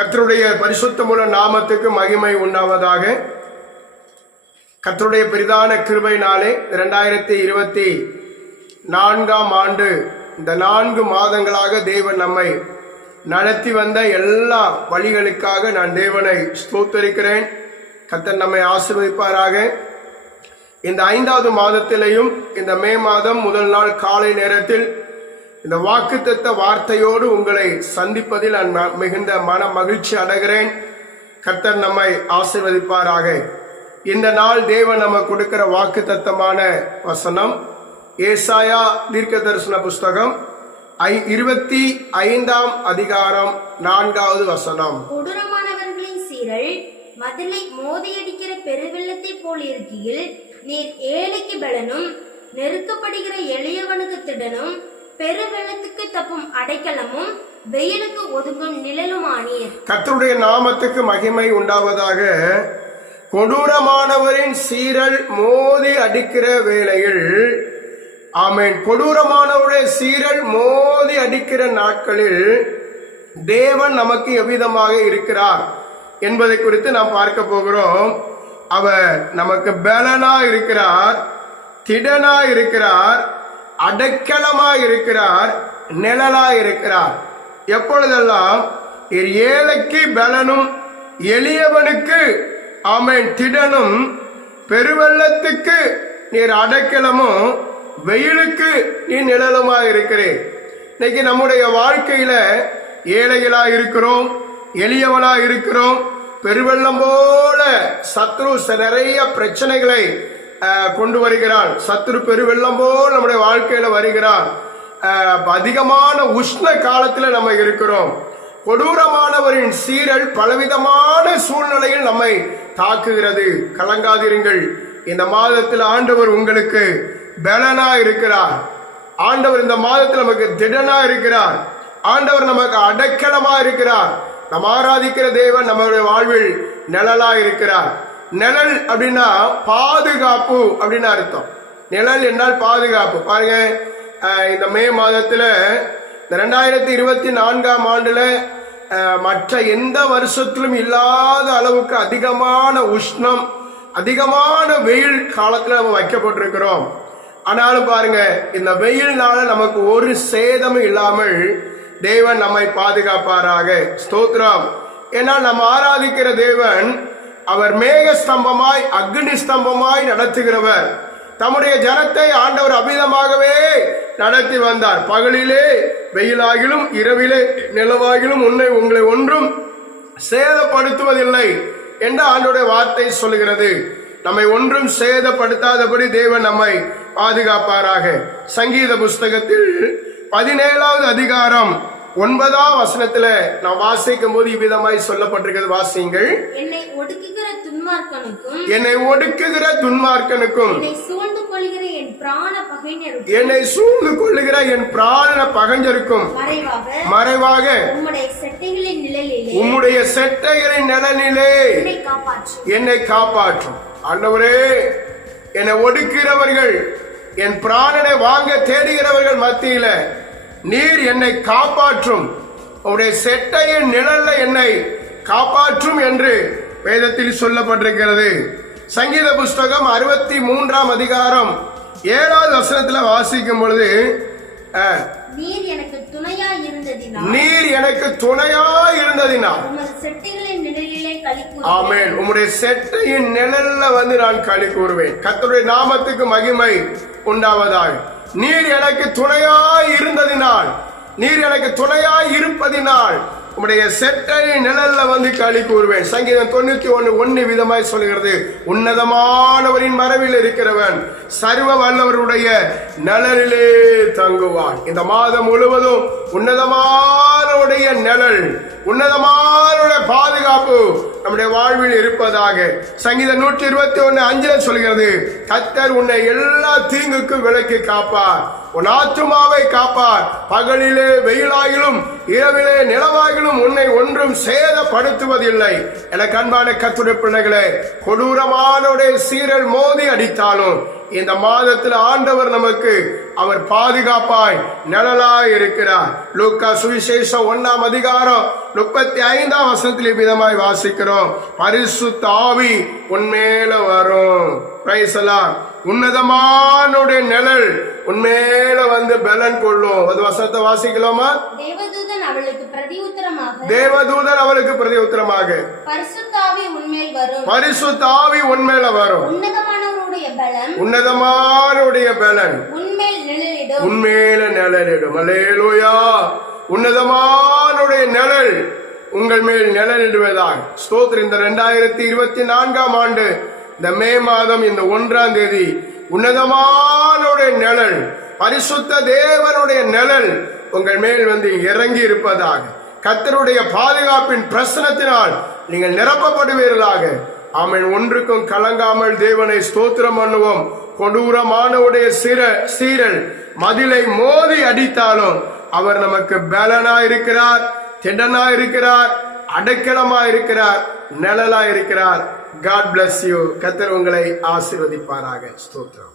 கர்த்தருடைய பரிசுத்தமுள்ள நாமத்துக்கு மகிமை உண்டாவதாக. கர்த்தருடைய பெரிதான கிருபையினாலே 2024 ஆண்டு இந்த 4 மாதங்களாக தேவன் நம்மை நடத்தி வந்த எல்லா வழிகளுக்காக நான் தேவனை ஸ்தோத்தரிக்கிறேன். கர்த்தர் நம்மை ஆசீர்வதிப்பாராக. இந்த 5வது மாதத்திலேயும் இந்த மே மாதம் முதல் நாள் காலை நேரத்தில் இந்த வாக்குத்தத்த வார்த்தையோடு உங்களை சந்திப்பதில் நான் மிகுந்த மன மகிழ்ச்சி அடைகிறேன். கர்த்தர் நம்மை ஆசீர்வதிப்பாராக. இந்த நாள் தேவன் நம்ம கொடுக்கிற வாக்குத்தத்தமான வசனம் ஏசாயா தீர்க்க தரிசன புஸ்தகம் 25ஆம் அதிகாரம் 4வது வசனம். கொடூரமானவர்களின் சீரல் மதிலை மோதியடிக்கிற பெருவெள்ளத்தை போல் இருக்கையில் நீர் ஏழைக்கு பலனும் நெருக்கப்படுகிற எளியவனுக்கு திடனும் பெருவெள்ளத்துக்கு தப்பும் அடைக்கலமும் வெயிலுக்கு ஒதுங்கும் நிழலுமானீர். கர்த்தருடைய நாமத்துக்கு மகிமை உண்டாவதாக. கொடூரமானவரின் சீரல் மோதி அடிக்கிற வேளையில், ஆமென், கொடூரமானவருடைய சீரல் மோதி அடிக்கிற நாட்களில் தேவன் நமக்கு எவ்விதமாக இருக்கிறார் என்பதை குறித்து நாம் பார்க்க போகிறோம். அவர் நமக்கு பலனா இருக்கிறார், திடனா இருக்கிறார், அடைக்கலமா இருக்கிறார், நிழலா இருக்கிறார். எப்பொழுதெல்லாம் ஏழைக்கு பலனும் எளியவனுக்கு ஆமென் திடனும் பெருவெள்ளத்துக்கு நீர் அடைக்கலமும் வெயிலுக்கு நீ நிழலுமா இருக்கிறேன். இன்னைக்கு நம்முடைய வாழ்க்கையில ஏழைகளா இருக்கிறோம், எளியவனா இருக்கிறோம். பெருவெள்ளம் போல சத்ரு நிறைய பிரச்சனைகளை கொண்டு வருகிறான். சத்ரு பெருவெள்ளம் போல் நம்முடைய வாழ்க்கையில வருகிறான். அதிகமான உஷ்ண காலத்துல நம்ம இருக்கிறோம். கொடூரமானவரின் சீரல் பலவிதமான சூழ்நிலையில் நம்மை தாக்குகிறது. கலங்காதிருங்கள். இந்த மாதத்தில் ஆண்டவர் உங்களுக்கு பலனா இருக்கிறார். ஆண்டவர் இந்த மாதத்தில் நமக்கு திடனா இருக்கிறார். ஆண்டவர் நமக்கு அடைக்கலமா இருக்கிறார். நம்ம ஆராதிக்கிற தேவன் நம்மளுடைய வாழ்வில் நிழலா இருக்கிறார். நிழல் அப்படின்னா பாதுகாப்பு அப்படின்னு அர்த்தம். நிழல் என்றால் பாதுகாப்பு. பாருங்க, இந்த மே மாதத்துல 2024ஆம் ஆண்டுல மற்ற எந்த வருஷத்திலும் இல்லாத அளவுக்கு அதிகமான உஷ்ணம், அதிகமான வெயில் காலத்துல நம்ம வைக்கப்பட்டிருக்கிறோம். ஆனாலும் பாருங்க, இந்த வெயில்னால நமக்கு ஒரு சேதமும் இல்லாமல் தேவன் நம்மை பாதுகாப்பாராக. ஸ்தோத்திரம். ஏன்னா நம்ம ஆராதிக்கிற தேவன் அவர் மேக ஸ்தம்பமாய் அக்னி ஸ்தம்பமாய் நடத்துகிறவர். தம்முடைய ஜனத்தை ஆண்டவர் அபிதமாகவே நடத்தி வந்தார். பகலிலே வெயிலாகிலும் இரவிலே நிலவாகிலும் உங்களை ஒன்றும் சேதப்படுத்துவதில்லை என்று ஆண்டவருடைய வார்த்தை சொல்லுகிறது. நம்மை ஒன்றும் சேதப்படுத்தாதபடி தேவன் நம்மை பாதுகாப்பாராக. சங்கீத புஸ்தகத்தில் 17வது அதிகாரம் 9ஆம் வசனத்துல நான் வாசிக்கும் போது இவ்விதமாய் சொல்லப்பட்டிருக்கிறது. வாசிங்கள். என்னை ஒடுக்குகிற துன்மார்க்கனுக்கும் என்னை ஒடுக்குகிற துன்மார்க்கனுக்கும் என்னை சூழ்ந்து கொள்கிற என் பிராண பகைஞருக்கும் என்னை சூழ்ந்து கொள்ளுகிற என் பிராண பகைஞருக்கும் மறைவாக உம்முடைய செட்டைகளின் நிழலிலே உம்முடைய செட்டைகளின் நிழலிலே என்னை காப்பாற்றும். ஆண்டவரே, என்னை ஒடுக்கிறவர்கள், என் பிராணனை வாங்க தேடுகிறவர்கள் மத்தியில நீர் என்னை காப்பாற்றும், உடைய செட்டையின் நிழல்ல என்னை காப்பாற்றும் என்று வேதத்தில் சொல்லப்பட்டிருக்கிறது. சங்கீத புஸ்தகம் 63ஆம் அதிகாரம் 7வது வசனத்துல வாசிக்கும் பொழுது, நீர் எனக்கு துணையா இருந்ததினால் ஆமென், உம்முடைய செட்டையின் நிழல்ல வந்து நான் களி கூறுவேன். கர்த்தருடைய நாமத்துக்கு மகிமை உண்டாவதாக. நீர் எனக்கு துணையாய் இருந்ததினால், நீர் எனக்கு துணையாய் இருப்பதினால் உம்முடைய செட்டையின் நிழல்ல வந்து களி கூறுவேன். சங்கீதம் 91:1 விதமாய் சொல்லுகிறது, உன்னதமானவரின் மறைவில் இருக்கிறவன் சர்வ வல்லவருடைய நிழலிலே தங்குவான். இந்த மாதம் முழுவதும் உன்னதமானவருடைய நிழல், உன்னதமான பாதுகாப்பு நம்முடைய வாழ்வில் இருப்பதாக. சங்கீதம் 121:5 சொல்கிறது, கர்த்தர் உன்னை எல்லா தீங்குக்கும் விலக்கி காப்பார், உன் ஆத்துமாவை காப்பார். பகலிலே வெயிலாகிலும் இரவிலே நிலவாகிலும் உன்னை ஒன்றும் சேதப்படுத்துவதில்லை. என கண்பான கர்த்தருடைய பிள்ளைகளே, கொடூரமானோடைய சீரல் மோதி அடித்தாலும் இந்த மாதத்தில் ஆண்டவர் நமக்கு அவர் பாதுகாப்பாய் நிழலாய் இருக்கிறார். லூக்கா சுவிசேஷம் 1ஆம் அதிகாரம் 35ஆம் வசனத்தில் விதமாய் வாசிக்கிறோம். பரிசுத்த ஆவி உன்மேல வரும். Praise the Lord. உன்னதமானுடைய நிழல் உன்மேல வந்து பலன் கொள்ளும். அது வசனத்தை வாசிக்கலாமா? தேவதூதன் அவளுக்கு பிரதியுத்தரமாக தேவதூதன் அவளுக்கு பிரதியுத்தரமாக பரிசுத்த ஆவி உன்மேல் வரும். பரிசுத்த ஆவி உன்மேல வரும். உன்னதமானவருடைய பலன் உன்னதமானுடைய பலன் உன்மேல் நிழலிடும். உன்மேல நிழலிடும். அல்லேலூயா. உன்னதமானுடைய நிழல் உங்கள் மேல் நிழலிடுவதாக. ஸ்தோத்திரம். இந்த 2024ஆம் ஆண்டு இந்த மே மாதம் இந்த 1ஆம் தேதி உன்னதமானுடைய நிழல், பரிசுத்த தேவனுடைய நிழல் உங்கள் மேல் வந்து இறங்கி இருப்பதாக. கர்த்தருடைய பாதுகாப்பின் பிரசனத்தினால் நீங்கள் நிரப்பப்படுவீர்களாக. ஆமென். ஒன்றுக்கும் கலங்காமல் தேவனை ஸ்தோத்திரம் பண்ணுவோம். கொடூரமானவுடைய சீரல் மதிலை மோதி அடித்தாலும் அவர் நமக்கு பலனா இருக்கிறார், திடனா இருக்கிறார், அடைக்கலமா இருக்கிறார், நிழலா இருக்கிறார். God bless you. கர்த்தர் உங்களை ஆசீர்வதிப்பாராக. ஸ்தோத்திரம்.